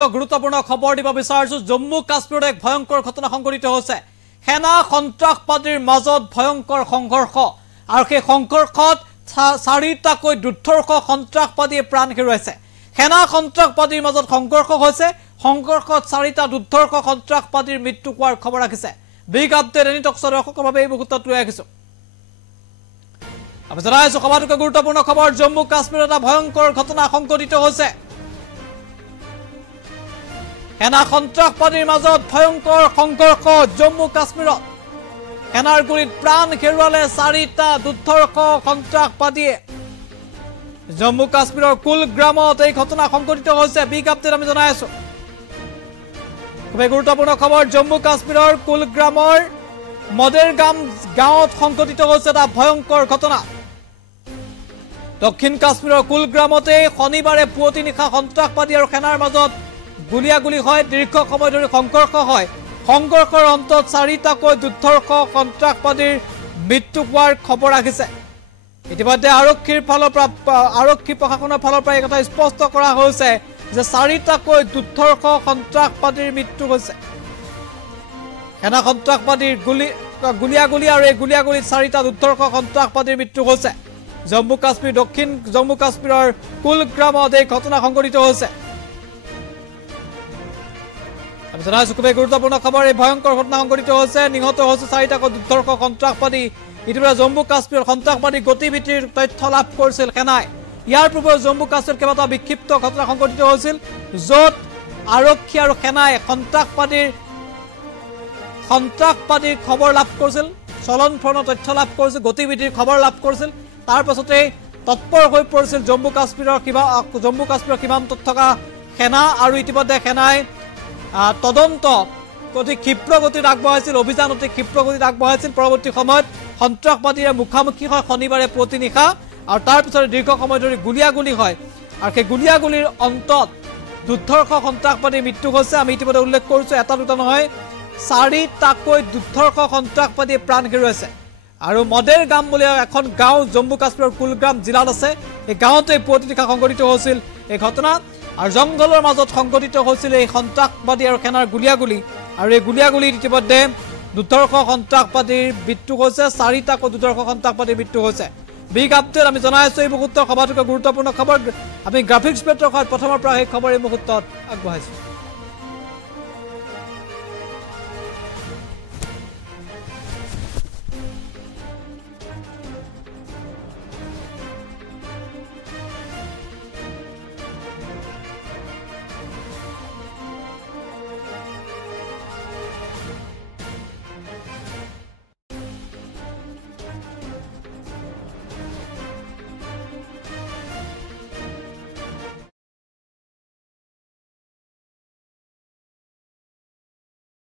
গুৰুত্বপূৰ্ণ খবৰ দিব বিচাৰিছো জম্মু কাশ্মীৰত এক ভয়ংকৰ ঘটনা সংঘটিত হৈছে সেনা সন্ত্ৰাসবাদীৰ মাজত ভয়ংকৰ সংঘৰ্ষ আৰু সেই সংঘৰ্ষত চাৰিটাকৈ দুৰ্ধৰ্ষ সন্ত্ৰাসবাদীয়ে প্ৰাণ হেৰুৱাইছে সেনা সন্ত্ৰাসবাদীৰ মাজত সংঘৰ্ষ হৈছে সংঘৰ্ষত চাৰিটা দুৰ্ধৰ্ষ সন্ত্ৰাসবাদীৰ মৃত্যু হোৱাৰ খবৰ আহিছে বিগ আপডেট এনি টকছৰ দৰ্শকৰ বাবে এই মুহূৰ্তত লৈ আহিছো আমি জনাইছো সবাতোকৈ গুৰুত্বপূৰ্ণ খবৰ জম্মু কাশ্মীৰত এটা ভয়ংকৰ ঘটনা সংঘটিত হৈছে সেনা সন্ত্ৰাসবাদীৰ মাজত ভয়ংকৰ সংঘৰ্ষ জম্মু কাশ্মীৰত সেনাৰ গুলীত প্ৰাণ হেৰুৱালে চাৰিটা দুৰ্ধৰ্ষ সন্ত্ৰাসবাদীয়ে জম্মু কাশ্মীৰৰ কুলগ্ৰামত এই ঘটনা সংঘটিত হৈছে বিগ আপডেট আমি জনাই আছো খুব গুৰুত্বপূৰ্ণ খবৰ জম্মু কাশ্মীৰৰ কুলগ্ৰামৰ মদেৰগাম গাঁৱত সংঘটিত হৈছে এটা ভয়ংকৰ ঘটনা দক্ষিণ কাশ্মীৰৰ কুলগ্ৰামতে শনিবাৰে পুৱতি নিশা সন্ত্ৰাসবাদী আৰু সেনাৰ মাজত গুলিয়াগুলি হয় দীৰ্ঘ সময় ধৰি সংঘৰ্ষ হয় সংঘৰ্ষৰ অন্তত চাৰিটাকৈ দুৰ্ধৰ্ষ সন্ত্ৰাসবাদীৰ মৃত্যু হোৱাৰ খবৰ আহিছে ইতিমধ্যে আৰক্ষী প্ৰশাসনৰ ফালৰ পৰা এই কথা স্পষ্ট কৰা হৈছে যে চাৰিটাকৈ দুৰ্ধৰ্ষ সন্ত্ৰাসবাদীৰ মৃত্যু হৈছে সেনা সন্ত্ৰাসবাদীৰ গুলিয়াগুলি আৰু এই গুলিয়াগুলিত চাৰিটা দুৰ্ধৰ্ষ সন্ত্ৰাসবাদীৰ মৃত্যু হৈছে জম্মু কাশ্মীৰ দক্ষিণ জম্মু কাশ্মীৰৰ কুলগ্ৰামত এই ঘটনা সংঘটিত হৈছে খুবেই গুৰুত্বপূৰ্ণ খবৰ এই ভয়ংকৰ ঘটনা সংঘটিত হৈছে নিহত হৈছে চাৰিটাকৈ দুৰ্ধৰ্ষ সন্ত্ৰাসবাদী ইতিমধ্যে জম্মু কাশ্মীৰৰ সন্ত্ৰাসবাদী গতিবিধিৰ তথ্য লাভ কৰিছিল সেনাই ইয়াৰ পূৰ্বে জম্মু কাশ্মীৰত কেইবাটাও বিক্ষিপ্ত ঘটনা সংঘটিত হৈছিল য'ত আৰক্ষী আৰু সেনাই সন্ত্ৰাসবাদীৰ খবৰ লাভ কৰিছিল চলন-ফুৰণৰ তথ্য লাভ কৰিছিল গতিবিধিৰ খবৰ লাভ কৰিছিল তাৰ পাছতে তৎপৰ হৈ পৰিছিল জম্মু কাশ্মীৰৰ সীমান্তত থকা সেনা আৰু ইতিমধ্যে সেনাই তদন্ত অতি ক্ষিপ্ৰ গতিত আগবঢ়াইছিল অভিযান অতি ক্ষিপ্ৰ গতিত আগবঢ়াইছিল পৰৱৰ্তী সময়ত সন্ত্ৰাসবাদীৰে মুখামুখি হয় শনিবাৰে পুৱতি নিশা আৰু তাৰ পিছতে দীৰ্ঘ সময় ধৰি গুলিয়াগুলি হয় আৰু সেই গুলিয়াগুলিৰ অন্তত দুৰ্ধৰ্ষ সন্ত্ৰাসবাদীৰ মৃত্যু হৈছে আমি ইতিমধ্যে উল্লেখ কৰিছো এটা দুটা নহয় চাৰিটাকৈ দুৰ্ধৰ্ষ সন্ত্ৰাসবাদীয়ে প্ৰাণ হেৰুৱাইছে আৰু মদেৰগাম বুলি এখন গাঁও জম্মু কাশ্মীৰৰ কুলগ্ৰাম জিলাত আছে এই গাঁৱতে পুৱতি নিশা সংঘটিত হৈছিল এই ঘটনা আৰু জংঘলৰ মাজত সংঘটিত হৈছিল এই সন্ত্ৰাসবাদী আৰু সেনাৰ গুলিয়াগুলি আৰু এই গুলিয়াগুলিত ইতিমধ্যে দুৰ্ধৰ্ষ সন্ত্ৰাসবাদীৰ মৃত্যু হৈছে চাৰিটাকৈ দুৰ্ধৰ্ষ সন্ত্ৰাসবাদীৰ মৃত্যু হৈছে বিগ আপডেট আমি জনাই আছো এই মুহূৰ্তৰ সবাতোকৈ গুৰুত্বপূৰ্ণ খবৰ আমি গ্ৰাফিক্স পেটৰ প্ৰথমৰ পৰা এই খবৰ এই মুহূৰ্তত আগবঢ়াইছো